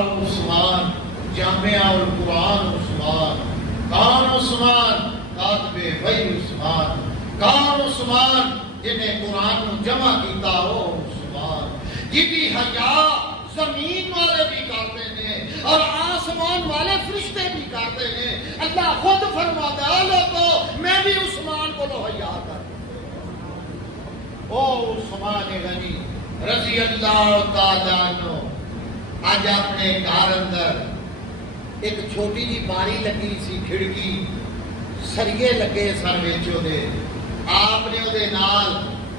عثمان جامعہ القرآن عثمان، کون عثمان کاتب وحی عثمان، کون عثمان جنہیں قرآن کو جمع کیتا ہو عثمان، جدی حیا زمین والے بھی کرتے ہیں اور آسمان والے فرشتے بھی کرتے ہیں۔ اللہ خود فرماتا ہے لوگوں میں بھی عثمان کو لو حیا کر، او عثمان غنی رضی اللہ تعالیٰ عنہ۔ آج اپنے گھر اندر ایک چھوٹی جی باری لگی سی کھڑکی، سریے لگے سر وچوں دے، آپ نے وہ نال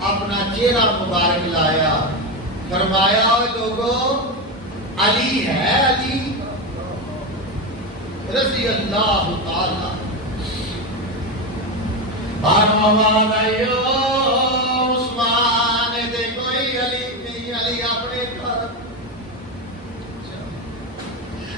اپنا چہرہ مبارک لایا، فرمایا لوگو علی ہے، علی رضی اللہ تعالی۔ آواز آئیو عثمان دے کوئی علی نہیں، علی اپنے گھر۔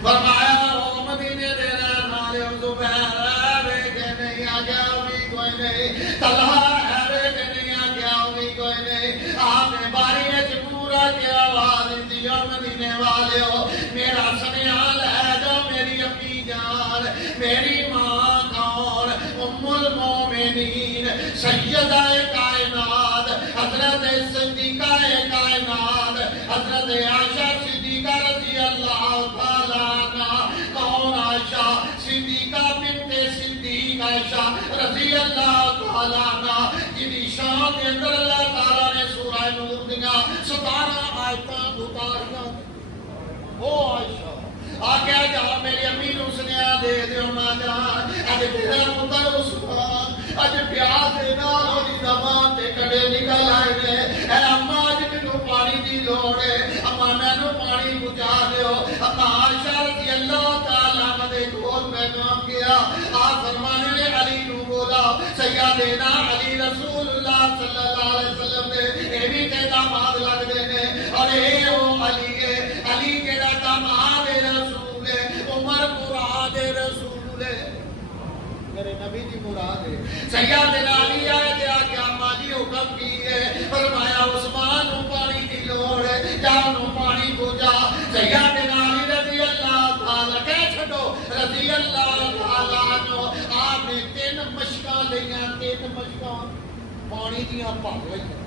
فرمایا وہ مدینے دے رہنے والے زبیر کے نہیں آ گیا بھی کوئی نہیں، طلحہ ہے کہ نہیں آ گیا بھی کوئی نہیں۔ آپ نے باری میں پورا کیا آواز دیا مدینے والے ہو میرا سنیال ہے جو میری اپنی جان، میری ماں کون؟ ام المومنین سیدہ کائنات حضرت صدیقہ کائنات حضرت عائشہ صدیقہ رضی اللہ تعالیٰ عنہ۔ کون عائشہ؟ صدیقہ بنت صدیق عائشہ رضی اللہ تعالیٰ عنہ، جنہی شان کے اندر اللہ تعالیٰ نے سورہ نور دیا 17 آیتاں اتاریاں۔ او عائشہ آگیا جا میری امی نو سنیا دے دیو ماں جان، اج تیرا پتر عثمان اج پیاس دے نال اودی زبان تے کڑے نکل آئے نے۔ اے اما اج مینوں پانی دی لوڑ ہے، اما مینوں پانی پہنچا دیو۔ اما عائشہ رضی اللہ تعالیٰ عنہ دے کول پیغام گیا، آپ فرمانے نے علی نو بولا سیدنا علی رسول اللہ صلی اللہ علیہ وسلم دے اے بھی تے داماد لگ دے نے، اور اے او علی ہے، علی کیڑا داماد رسول ہے، عمر مراد رسول ہے، میرے نبی جی مراد ہے۔ سیدنا علی آئے تے آکے اما جی حکم کی ہے، فرمایا عثمان نو پانی دی لوڑ ہے، جا نو پانی پہنچا۔ سیدنا علی رضی اللہ تعالیٰ کہہ چھڈو رضی اللہ تعالیٰ عنہ، آپ نے 3 مشکاں لیاں، 3 مشکاں پانی دیاں بھر لئیاں۔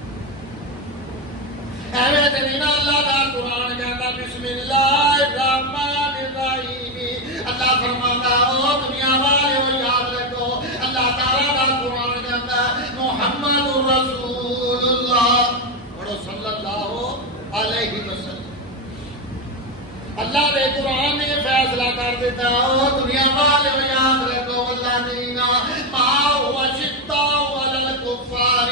ایویں تے نہیں نا اللہ دا قرآن کہتا بسم اللہ الرحمن الرحیم، اللہ فرماتا او دنیا والے ہو یاد رکھو، اللہ تعالیٰ دا قرآن کہتا محمد رسول اللہ، پڑھو صلی اللہ علیہ وسلم۔ اللہ نے قرآن نے فیصلہ کر دیتا او دنیا والے ہو یاد رکھو، اللہ دینا ما هو شداء علی الکفار،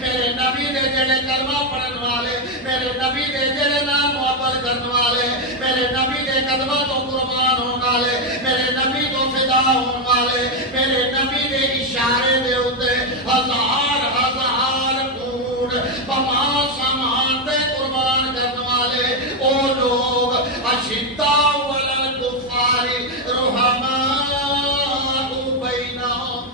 میرے نبی نے جڑے کلمہ پڑھن والے، میرے نبی دے جڑے نام محبت کرنے والے، میرے نبی دے قدموں تو قربان ہونے والے، میرے نبی تو فدا ہونے والے، میرے نبی دے اشارے دے اوتے ہزار ہزار اونٹ بما سامان دے قربان کرنے والے او لوگ اشداء علی الکفار رحماء بینہم،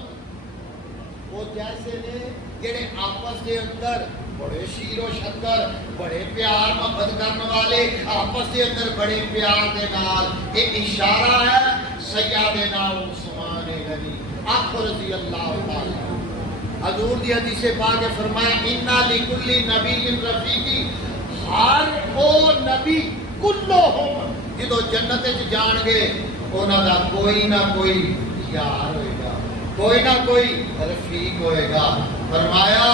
وہ جیسے نے جڑے آپس کے اندر بڑے شیر و شکر، بڑے پیار محبت کرنے والے، آپس کے اندر بڑے پیار دے نال۔ ایک اشارہ ہے سیدنا عثمان غنی آخر رضی اللہ تعالی۔ حضور دی حدیث پاک نے فرمایا انا لکل نبی رفیقی، ہر وہ نبی کلہم جدو جنت وچ جان گے انہاں دا کوئی نہ کوئی یار ہوئے گا، کوئی نہ کوئی رفیق ہوئے گا۔ فرمایا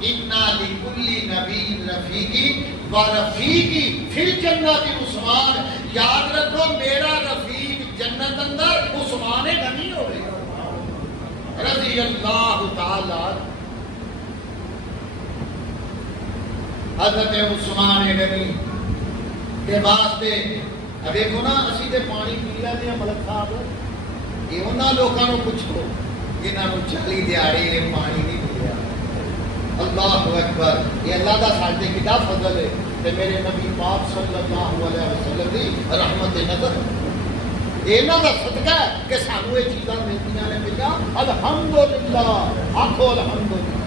اِنَّا لِكُلِّ نَبِيٍّ رَفِيقٍ وَرَفِيقِي فِي الْجَنَّةِ عثمان، یاد رکھو میرا رفیق جنت اندر عثمان غنی ہوئے گا رضی اللہ تعالیٰ۔ حضرت عثمان غنی کے واسطے دیکھو نا اسی تے پانی پی لیندے ہیں ملک صاحب، یہ انہاں لوکاں نوں پوچھو جنہاں نوں 40 دیہاڑی نے پانی نہیں ملیا۔ اللہ اکبر، یہ اللہ دا ساڈے کیڑا فضل ہے تے میرے نبی پاک صلی اللہ علیہ وسلم دی رحمت نظر، انہاں دا صدقہ ہے کہ سانوں یہ چیزاں ملدیاں نے ملیا۔ الحمدللہ، آکھو الحمدللہ۔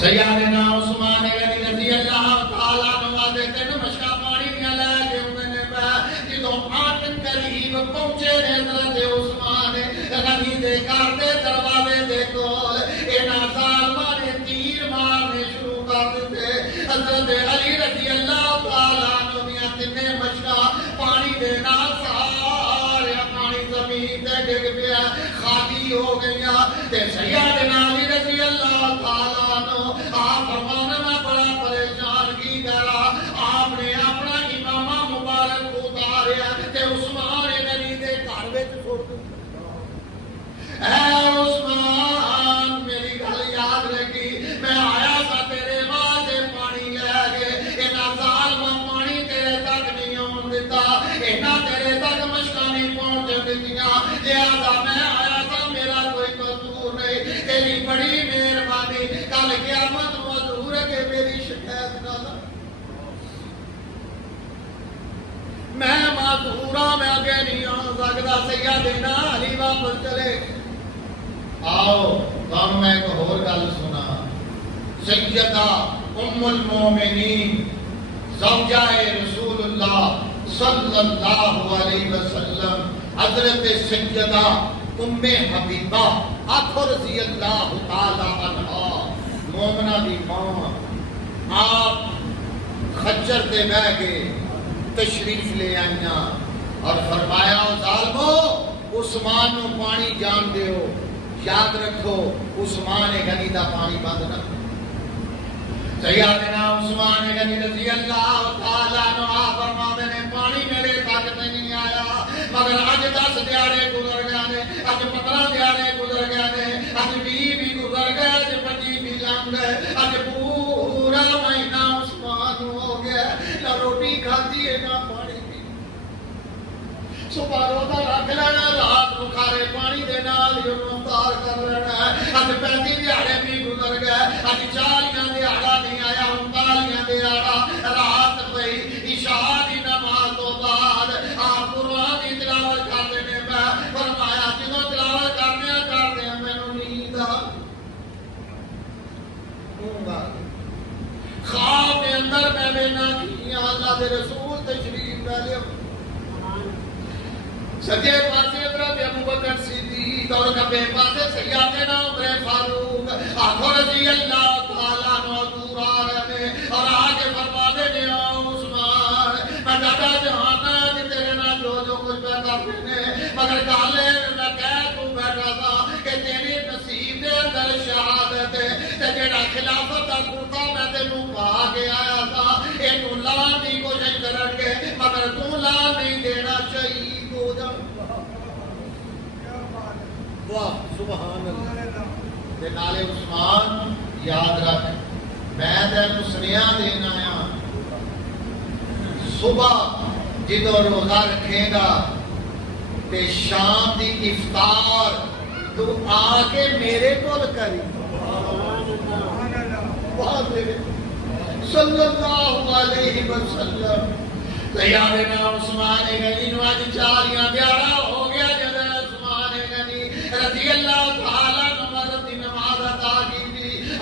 سیدنا عثمان غنی رضی اللہ تعالیٰ عنہ دے 3 مشکاں پانی دیاں لے کے اوندے نے پہنچے نے حضرت عثمان غنی دے گھر دے دروازے دے کول انہاں ظالماں نے تیر مارنے شروع کر دتے حضرت علی رضی اللہ تعالی عنہ دیاں تینے مشکاں پانی دے نال سارے پانی زمین تے ڈگ پیا خالی ہو گیا تے سیدنا علی رضی اللہ تعالی عنہ آپ فرمانے میں بڑا پریشان کی گیا آپ نے اپنا امام مبارک اتاریا تے عثمان غنی دے گھر وچ چھوڑ دتا اے عثمان میری گل یاد رکھی میں آیا تھا تیرے واسطے پانی لے کے انہاں ظالماں پانی تیرے تک نہیں آن دیتا انہاں تیرے تک مشکاں نہیں پہنچ دتیاں لہذا میں آیا تھا میرا کوئی قصور نہیں تیری بڑی مہربانی کل قیامت حضور کے میری شکایت نہ لا میں معذورا میں آگے نہیں آ سکتا سیدنا علی واپس چلے آؤ تم میں ایک اور گل سنا سیدہ ام المومنین زوجہ رسول اللہ صلی اللہ علیہ وسلم حضرت سیدہ ام حبیبہ آخر رضی اللہ تعالی عنہا مومنہ دی ماں آپ خچر تے بہ کے تشریف لے آئیاں اور فرمایا ظالمو عثمان نو پانی جان دیو یاد رکھو عثمان غنی دا پانی بند نہ سیدنا عثمان غنی رضی اللہ تعالی عنہ فرماتے نے پانی میرے تک نہیں آیا مگر اج 10 دیہڑے گزر گئے نے اج 15 دیہڑے گزر گئے نے اج 20 بھی گزر گئے اج 25 بھی لنگ گئے اج پورا مہینہ عثمان ہو گیا نہ روٹی کھاتی ہے نہ پانی پی صبح روزہ رکھ لینا رات بخارے پانی دے نال ہی افطار کر لینا اج 35 دیہڑے بھی گزر گئے اج 40 دیہڑا نہیں آیا 39 دیہڑا رات پئی عشاء دی نماز تو بعد آپ قرآن دی تلاوت کرتے نے میں فرمایا جدوں تلاوت کرتے مینوں نیند آ خواب کے اندر میں بینا کی اللہ دے رسول تشریف لے لیا سجے پاسے حضرت ابوبکر صدیق اور کھبے پاسے سیدنا عمر فاروق آخر رضی اللہ تعالی عنہ دور آ رہے اور آگے فرماتے نے عثمان میں دادا جہانا کہ تیرے نال جو کچھ پیدا کرنے مگر گالے میں کہہ تو بیٹھا تھا کہ تیری نصیب دے اندر شہادت ہے تے جڑا خلافت دا کرتا میں تینوں پا کے آیا تھا اینوں لان دی کوشش کرن گے مگر تو لان نہیں دینا شہید ہو جا واہ سبحان اللہ تے نالے عثمان یاد رکھ میں تینوں سنیا دینا آیا صبح جدو روزہ رکھے گا تے شام دی افطار تو آ کے میرے کول کری صلی اللہ علیہ وسلم سیدنا عثمان غنی نو اج 40 دیہڑا ہو گیا جب عثمان غنی رضی اللہ تعالی عنہ مغرب دی نماز ادا کی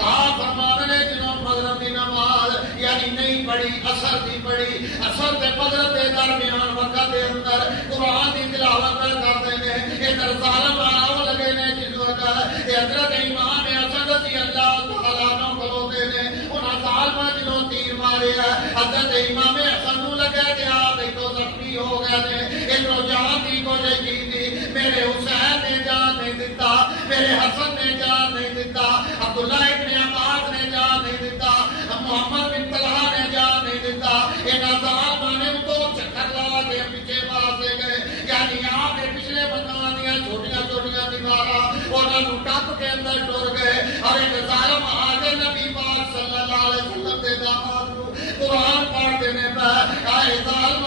آپ فرماتے ہیں جنہوں مغرب دی نماز یعنی نہیں پڑھی اثر دی پڑھی اثر تے مغرب دے درمیان وقت دے اندر قرآن دی تلاوت کرتے ہیں ادھر ظالم آؤ لگے نے جس وقت حضرت امام حسن رضی اللہ تعالی عنہ کھلوتے نے انہاں ظالماں جنہوں تیر مارے حضرت امام حسن نو لگا کہ آپ ایک تو زخمی ہو گئے نے ادھروں جان دی کوشش کی تھی میرے حسین نے جان نہیں دیتا میرے حسن نے جان نہیں دیتا عبداللہ ابن عباس نے جان نہیں دیتا محمد بن طلحہ نے جان نہیں دیتا انہاں ظالماں نے تو چکر لگا کے پیچھے بھاگے گئے یعنی آپ کے پچھلے مکان دیا چھوٹیاں چھوٹیاں دیواریں انہاں نوں ٹپ کے اندر ٹر گئے اور ایک ظالم آگے نبی پاک صلی اللہ علیہ وسلم دے داماد کو قرآن پڑھتے نے پہ اے ظالم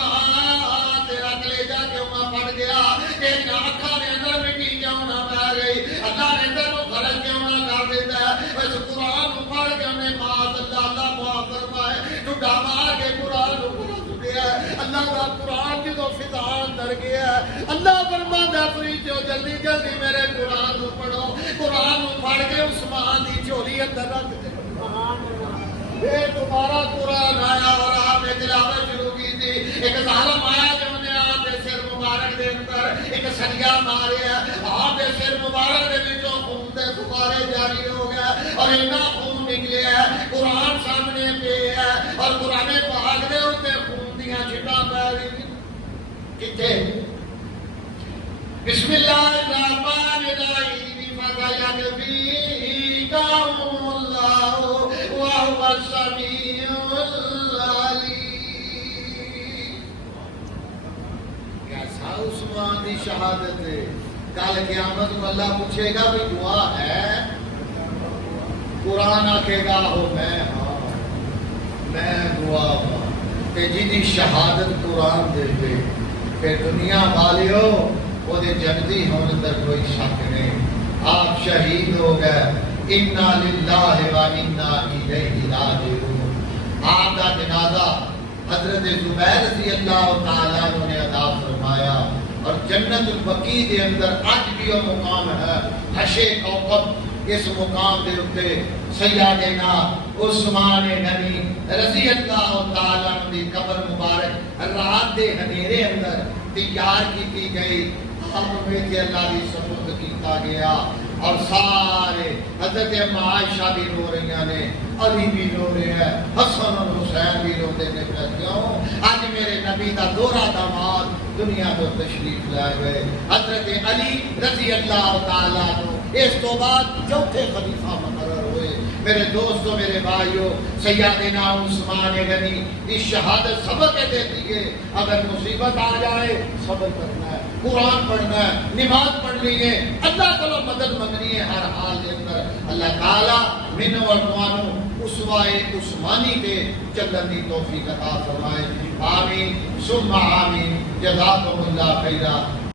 تیرا کلیجہ کیوں نہ پڑ گیا تیری آنکھاں دے اندر مٹی کیوں نہ بہ گئی اللہ نے تینوں خرچ کیوں نہ کر دیتا ہے اس قرآن کو پڑھ کے انہیں معاذ اللہ معاف فرمائے ٹوٹا مار کے قرآن کو اللہ کا قرآن کی تو فضا اندر گیا ہے اللہ فرماتا ہے فریجو جلدی جلدی میرے قرآن کو پڑھو قرآن کو پڑھ کے عثمان دی چولی اندر رکھ دے پھر دوبارہ قرآن آیا اور آپ نے تلاوت شروع کی تھی ایک ظالم آیا جو نے آپ کے سر مبارک دے اندر چھلیا ماریا آپ دے سر مبارک دے وچوں خون دے فوارے جاری ہو گیا اور اینا خون نکلیا قرآن سامنے پہ ہے اور قرآن پاک دے اوتے خون دیاں چھٹاں پہ رہی کتے بسم اللہ الرحمن الرحیم فَسَيَكْفِيكَهُمُ اللَّهُ وَهُوَ السَّمِيعُ الْعَلِيمُ کیسا عثمان دی شہادت ہے کل قیامت کو اللہ پوچھے گا بھی دعا ہے قرآن آکھے گا ہو میں ہاں میں دعا ہوں کہ جی دی شہادت قرآن دے دے کہ دنیا والیو وہ دے جنتی ہونے اندر کوئی شک نہیں آپ شہید ہو گئے اِنَّا لِلَّهِ وَإِنَّا إِلَيْهِ رَاجِعُونَ آپ کا جنازہ حضرت زبیر رضی اللہ تعالیٰ نے ادا فرمایا اور جنت البقیع کے اندر آج بھی وہ مقام ہے حشے کوکب اس مقام دے اتے سیدنا عثمان غنی رضی اللہ تعالیٰ کی قبر مبارک رات دے ہنیرے اندر تیار کی گئی آپ میں تھے اللہ کی سپرد کیتا گیا اور سارے حضرت عائشہ بھی رو رہی نے علی بھی رو رہے ہیں حسن اور حسین بھی رو دینے پہ کیوں آج میرے نبی کا دورہ داماد دنیا کو تشریف لائے گئے حضرت علی رضی اللہ تعالیٰ عنہ اس تو بعد چوتھے خلیفہ مقرر ہوئے میرے دوستوں میرے بھائیوں سیدنا عثمان غنی اس شہادت سبق دیتی ہے اگر مصیبت آ جائے صبر کرنا ہے قرآن پڑھنا ہے نماز پڑھنی ہے اللہ تعالیٰ مدد منگنی ہے ہر حال کے اندر اللہ تعالیٰ منو اور موانو اسوائے عثمانی کے چلن دی توفیق عطا فرمائے آمین ثم آمین جزاکم اللہ خیرہ